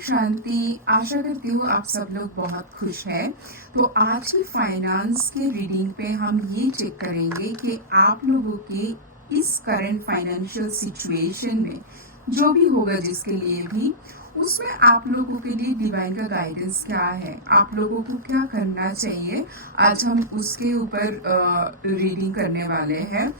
शांति। आशा करती हूँ आप सब लोग बहुत खुश हैं। तो आज की फाइनेंस के रीडिंग पे हम ये चेक करेंगे कि आप लोगों के इस करंट फाइनेंशियल सिचुएशन में जो भी होगा जिसके लिए भी, उसमें आप लोगों के लिए डिवाइन का गाइडेंस क्या है, आप लोगों को क्या करना चाहिए, आज हम उसके ऊपर रीडिंग करने वाले हैं।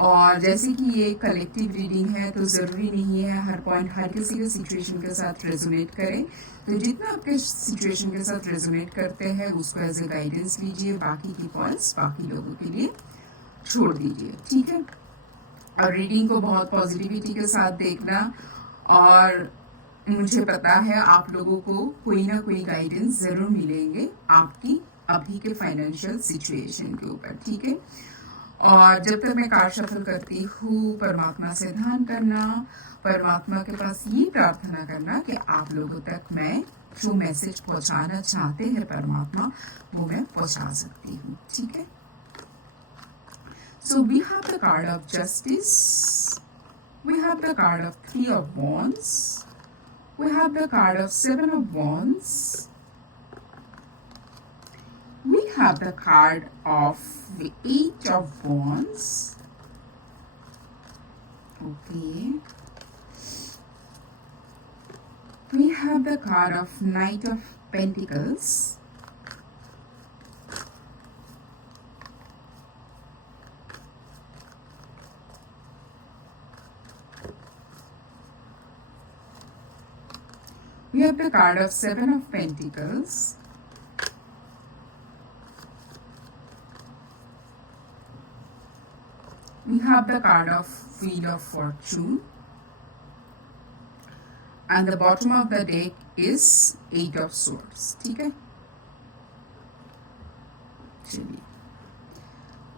और जैसे कि ये कलेक्टिव रीडिंग है तो ज़रूरी नहीं है हर पॉइंट हर किसी के सिचुएशन के साथ रेजोनेट करे। तो जितना आपके सिचुएशन के साथ रेजोनेट करते हैं उसको एज ए गाइडेंस लीजिए, बाकी की पॉइंट्स बाकी लोगों के लिए छोड़ दीजिए, ठीक है। और रीडिंग को बहुत पॉजिटिविटी के साथ देखना, और मुझे पता है आप लोगों को कोई ना कोई गाइडेंस ज़रूर मिलेंगे आपकी अभी के फाइनेंशियल सिचुएशन के ऊपर, ठीक है। और जब तक मैं कार्ड शफल करती हूँ, परमात्मा से ध्यान करना, परमात्मा के पास ये प्रार्थना करना कि आप लोगों तक मैं जो मैसेज पहुँचाना चाहते हैं परमात्मा, वो मैं पहुँचा सकती हूँ, ठीक है। So we have the card of justice, we have the card of 3 of Wands, we have the card of 7 of Wands, we have the card of the 8 of Wands, okay, we have the card of Knight of Pentacles, we have the card of 7 of Pentacles, we have the card of Wheel of Fortune, and the bottom of the deck is 8 of Swords, ठीक है। चलिए,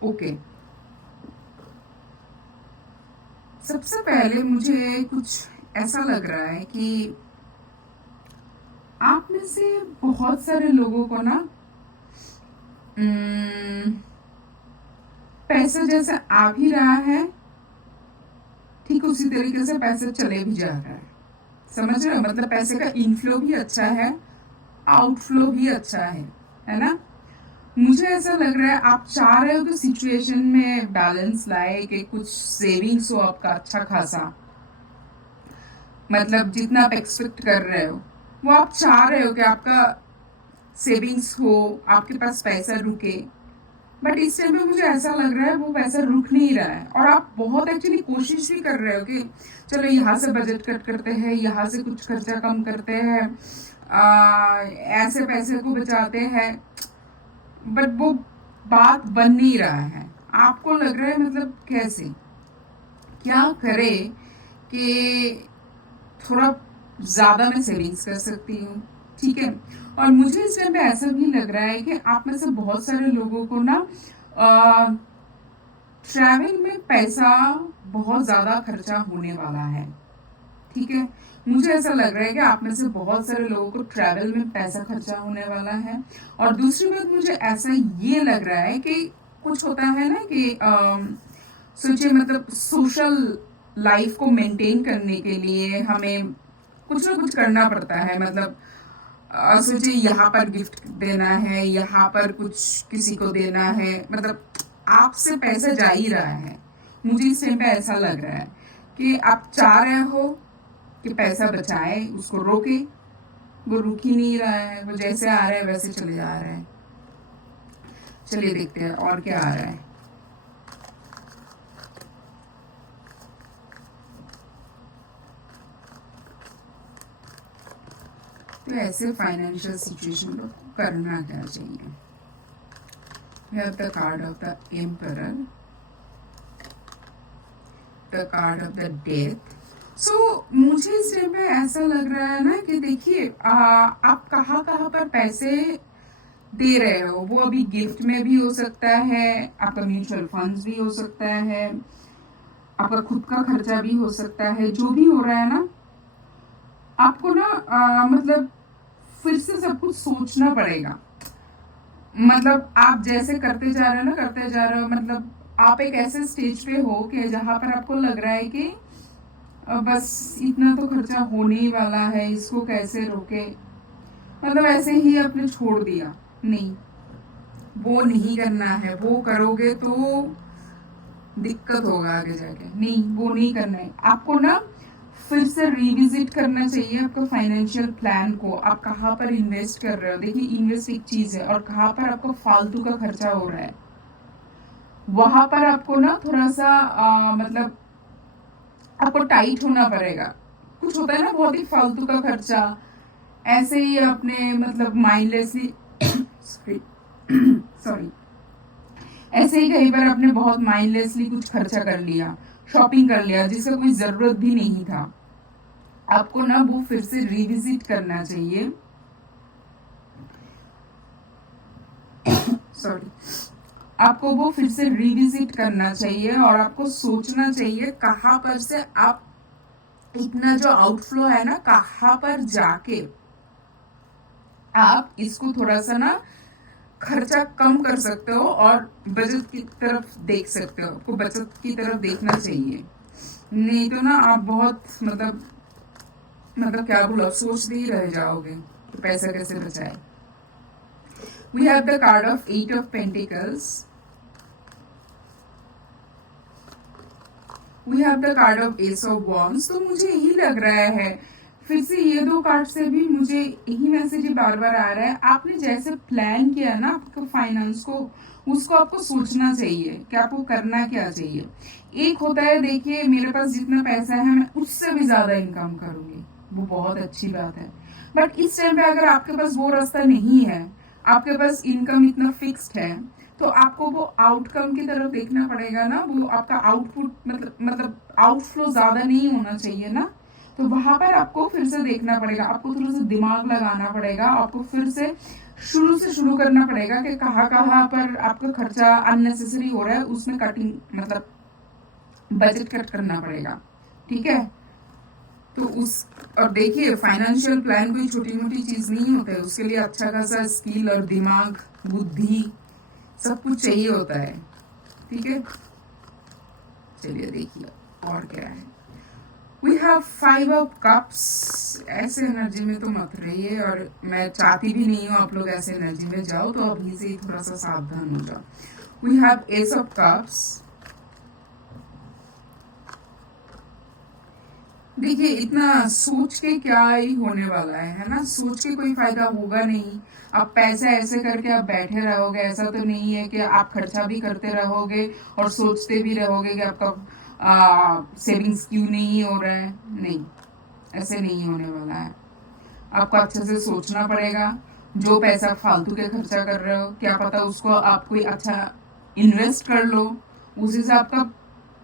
okay. सबसे पहले मुझे कुछ ऐसा लग रहा है कि आप में से बहुत सारे लोगों को ना पैसा जैसे आ भी रहा है, ठीक उसी तरीके से पैसे चले भी जा रहा है, समझ रहे हो। मतलब पैसे का इनफ्लो भी अच्छा है, आउटफ्लो भी अच्छा है ना। मुझे ऐसा लग रहा है आप चाह रहे हो कि सिचुएशन में बैलेंस लाए, कि कुछ सेविंग्स हो आपका अच्छा खासा, मतलब जितना आप एक्सपेक्ट कर रहे हो वो आप चाह रहे हो कि आपका सेविंग्स हो, आपके पास पैसा रुके। बट इस टाइम पे मुझे ऐसा लग रहा है वो पैसा रुक नहीं रहा है, और आप बहुत एक्चुअली कोशिश भी कर रहे हो कि चलो यहाँ से बजट कट करते हैं, यहाँ से कुछ खर्चा कम करते हैं, ऐसे पैसे को बचाते हैं, बट वो बात बन नहीं रहा है। आपको लग रहा है मतलब कैसे क्या करे कि थोड़ा ज़्यादा मैं सेविंग्स कर सकती हूँ, ठीक है। और मुझे इस टाइम पे ऐसा भी लग रहा है कि आप में से बहुत सारे लोगों को ना ट्रैवल में पैसा बहुत ज़्यादा खर्चा होने वाला है, ठीक है। मुझे ऐसा लग रहा है कि आप में से बहुत सारे लोगों को ट्रैवल में पैसा खर्चा होने वाला है। और दूसरी बात मुझे ऐसा ये लग रहा है कि कुछ होता है ना कि सोचिए मतलब सोशल लाइफ को मेंटेन करने के लिए हमें कुछ ना कुछ करना पड़ता है। मतलब सोचिए यहाँ पर गिफ्ट देना है, यहाँ पर कुछ किसी को देना है, मतलब आपसे पैसा जा ही रहा है। मुझे इस टाइम पे ऐसा लग रहा है कि आप चाह रहे हो कि पैसा बचाए, उसको रोके, वो रुक ही नहीं रहा है, वो जैसे आ रहा है वैसे चले जा रहा है। चलिए देखते हैं और क्या आ रहा है। तो ऐसे फाइनेंशियल सिचुएशन को करना क्या चाहिए। We have the card of the Emperor, the card of the Death. So मुझे इस टाइम पे ऐसा लग रहा है ना कि देखिए आप कहाँ कहाँ पर पैसे दे रहे हो। वो अभी गिफ्ट में भी हो सकता है, आपका म्यूचुअल फंड्स भी हो सकता है, आपका खुद का खर्चा भी हो सकता है। जो भी हो रहा है ना, आपको ना मतलब फिर से सब कुछ सोचना पड़ेगा। मतलब आप जैसे करते जा रहे हो ना, करते जा रहे हो, मतलब आप एक ऐसे स्टेज पे हो कि जहाँ पर आपको लग रहा है कि बस इतना तो खर्चा होने ही वाला है, इसको कैसे रोके, मतलब ऐसे ही आपने छोड़ दिया। नहीं, वो नहीं करना है, वो करोगे तो दिक्कत होगा आगे जाके। नहीं, वो नहीं करना है आपको ना। फिर से रिविजिट करना चाहिए आपको फाइनेंशियल प्लान को। आप कहाँ पर इन्वेस्ट कर रहे हो। देखिए, इन्वेस्ट एक चीज है और कहाँ पर आपको फालतू का खर्चा हो रहा है, वहां पर आपको ना थोड़ा सा मतलब आपको टाइट होना पड़ेगा। कुछ होता है ना बहुत ही फालतू का खर्चा, ऐसे ही अपने मतलब माइंडलेसली सॉरी सॉरी ऐसे ही कई बार आपने बहुत माइंडलेसली कुछ खर्चा कर लिया, शॉपिंग कर लिया जिसका कोई जरूरत भी नहीं था। आपको ना वो फिर से रिविजिट करना चाहिए। सॉरी, आपको वो फिर से रिविजिट करना चाहिए और आपको सोचना चाहिए कहाँ पर से आप इतना जो आउटफ्लो है ना, कहाँ पर जाके आप इसको थोड़ा सा ना खर्चा कम कर सकते हो और बचत की तरफ देख सकते हो। आपको बचत की तरफ देखना चाहिए, नहीं तो ना आप बहुत मतलब क्या बोलो, सोचते ही रह जाओगे कि पैसा कैसे बचाए। We have the card of 8 of pentacles, we have the card of ace of wands. तो मुझे यही लग रहा है, फिर से ये दो कार्ड से भी मुझे यही मैसेज बार बार आ रहा है। आपने जैसे प्लान किया ना आपको फाइनेंस को, उसको आपको सोचना चाहिए कि आपको करना क्या चाहिए। एक होता है, देखिए मेरे पास जितना पैसा है मैं उससे भी ज्यादा इनकम करूंगी, वो बहुत अच्छी बात है। बट इस टाइम पे अगर आपके पास वो रास्ता नहीं है, आपके पास इनकम इतना फिक्स्ड है, तो आपको वो आउटकम की तरफ देखना पड़ेगा ना। वो आपका आउटपुट मतलब आउटफ्लो ज्यादा नहीं होना चाहिए ना, तो वहां पर आपको फिर से देखना पड़ेगा। आपको थोड़ा सा दिमाग लगाना पड़ेगा, आपको फिर से शुरू करना पड़ेगा कि कहाँ कहाँ पर आपका खर्चा अननेसेसरी हो रहा है, उसमें कटिंग मतलब बजट कट करना पड़ेगा। ठीक है, तो उस और देखिए फाइनेंशियल प्लान कोई छोटी मोटी चीज नहीं होता है, उसके लिए अच्छा खासा स्किल और दिमाग, बुद्धि, सब कुछ चाहिए होता है। ठीक है, चलिए देखिए और क्या है। We have 5 of cups. ऐसे एनर्जी में तो मत रहिए, और मैं चाहती भी नहीं हूँ आप लोग ऐसे एनर्जी में जाओ, तो अभी से ही थोड़ा सा सावधान हो जाओ। We have ace of cups. देखिए, इतना सोच के क्या ही होने वाला है ना, सोच के कोई फायदा होगा नहीं। आप पैसा ऐसे करके आप बैठे रहोगे, ऐसा तो नहीं है कि आप खर्चा भी करते रहोगे और सोचते भी रहोगे कि आपका सेविंग्स क्यों नहीं हो रहा है। नहीं, ऐसे नहीं होने वाला है। आपको अच्छे से सोचना पड़ेगा। जो पैसा फालतू के खर्चा कर रहे हो, क्या पता उसको आप कोई अच्छा इन्वेस्ट कर लो, उसी से आपका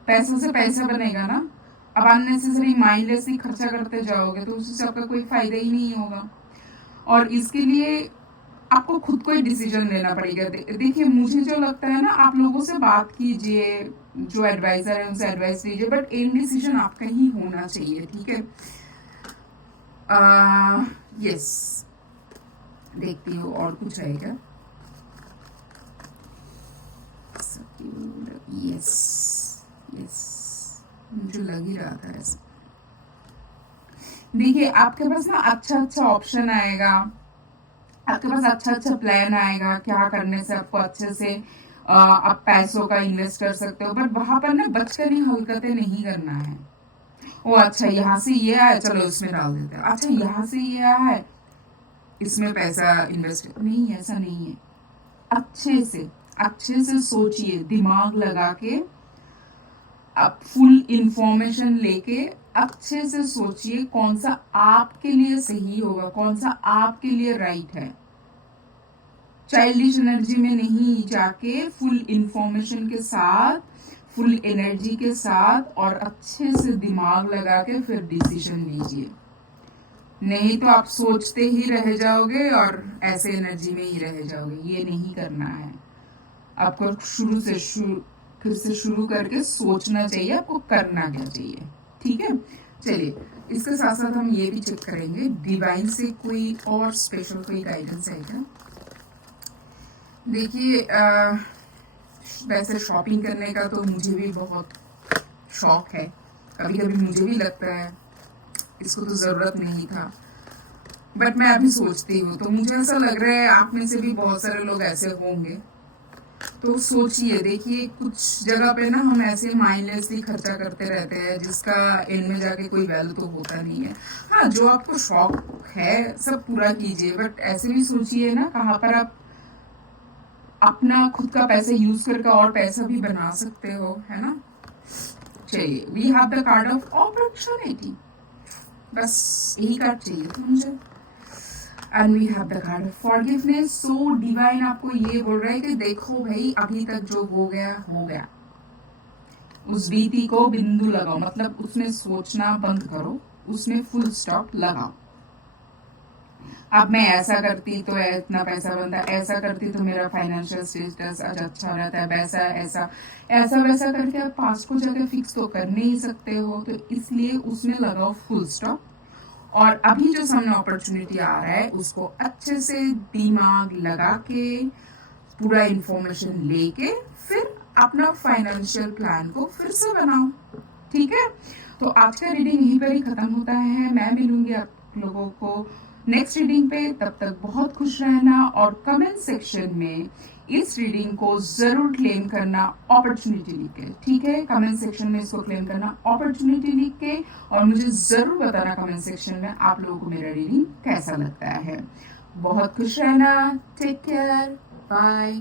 पैसा से पैसा बनेगा ना। अब अननेसेसरी माइंडलेसली खर्चा करते जाओगे तो उससे आपका कोई फायदा ही नहीं होगा। और इसके लिए आपको खुद को ही डिसीजन लेना पड़ेगा। देखिए, मुझे जो लगता है ना, आप लोगों से बात कीजिए, जो एडवाइजर है उनसे एडवाइस लीजिए, बट एंड डिसीजन आपका ही होना चाहिए। ठीक है, यस, देखती हूँ और कुछ है क्या। यस यस, मुझे लग ही रहा था ऐसा। देखिए, आपके पास ना अच्छा ऑप्शन आएगा, आपके पास अच्छा प्लान आएगा, क्या करने से आपको अच्छे से आप पैसों का इन्वेस्ट कर सकते हो। बट वहां पर ना बचकानी हरकतें नहीं करना है। ओ अच्छा, यहाँ से ये आया, चलो इसमें डाल देते हैं। अच्छा, यहाँ से ये आया है, इसमें पैसा इन्वेस्ट नहीं, ऐसा नहीं है। अच्छे से सोचिए, दिमाग लगा के, आप फुल इंफॉर्मेशन लेके अच्छे से सोचिए कौन सा आपके लिए सही होगा, कौन सा आपके लिए राइट है। चाइल्डिश एनर्जी में नहीं जाके फुल इंफॉर्मेशन के साथ, फुल एनर्जी के साथ और अच्छे से दिमाग लगा के फिर डिसीजन लीजिए। नहीं तो आप सोचते ही रह जाओगे और ऐसे एनर्जी में ही रह जाओगे। ये नहीं करना है। आपको फिर से शुरू करके सोचना चाहिए आपको करना क्या चाहिए। ठीक है, चलिए इसके साथ साथ हम ये भी चेक करेंगे डिवाइन से कोई और स्पेशल कोई गाइडेंस है क्या। देखिए, वैसे शॉपिंग करने का तो मुझे भी बहुत शौक है, कभी कभी मुझे भी लगता है इसको तो ज़रूरत नहीं था, बट मैं अभी सोचती हूँ तो मुझे ऐसा लग रहा है आप में से भी बहुत सारे लोग ऐसे होंगे। तो सोचिए, देखिए कुछ जगह पे ना हम ऐसे माइंडलेसली खर्चा करते रहते हैं जिसका एंड में जाके कोई वैल्यू तो होता नहीं है। हाँ, जो आपको शौक है सब पूरा कीजिए, बट ऐसे भी सोचिए ना कहाँ पर आप अपना खुद का पैसा यूज करके और पैसा भी बना सकते हो, है ना। चलिए, we have the card of opportunity, बस यही कार्ड चाहिए था मुझे। And we have the card of forgiveness. So divine आपको ये बोल रहा है कि देखो भाई, अभी तक जो हो गया हो गया, उस बीती को बिंदु लगाओ, मतलब उसमें सोचना बंद करो, उसमें फुल स्टॉप लगाओ। अब मैं ऐसा करती तो इतना पैसा बनता, ऐसा करती तो मेरा फाइनेंशियल स्टेटस आज अच्छा रहता है, वैसा ऐसा ऐसा वैसा करके आप पास्ट को जाके फिक्स तो कर नहीं सकते हो, तो इसलिए उसमें लगाओ फुल स्टॉप। और अभी जो सामने अपॉर्चुनिटी आ रहा है उसको अच्छे से दिमाग लगा के पूरा इंफॉर्मेशन लेके फिर अपना फाइनेंशियल प्लान को फिर से बनाओ, ठीक है। तो आज का रीडिंग यहीं पर ही खत्म होता है। मैं मिलूंगी आप लोगों को नेक्स्ट रीडिंग पे, तब तक बहुत खुश रहना और कमेंट सेक्शन में इस रीडिंग को जरूर क्लेम करना अपॉर्चुनिटी लिख के, ठीक है। कमेंट सेक्शन में इसको क्लेम करना अपॉर्चुनिटी लिख के, और मुझे जरूर बताना कमेंट सेक्शन में आप लोगों को मेरा रीडिंग कैसा लगता है। बहुत खुश रहना, टेक केयर, बाय।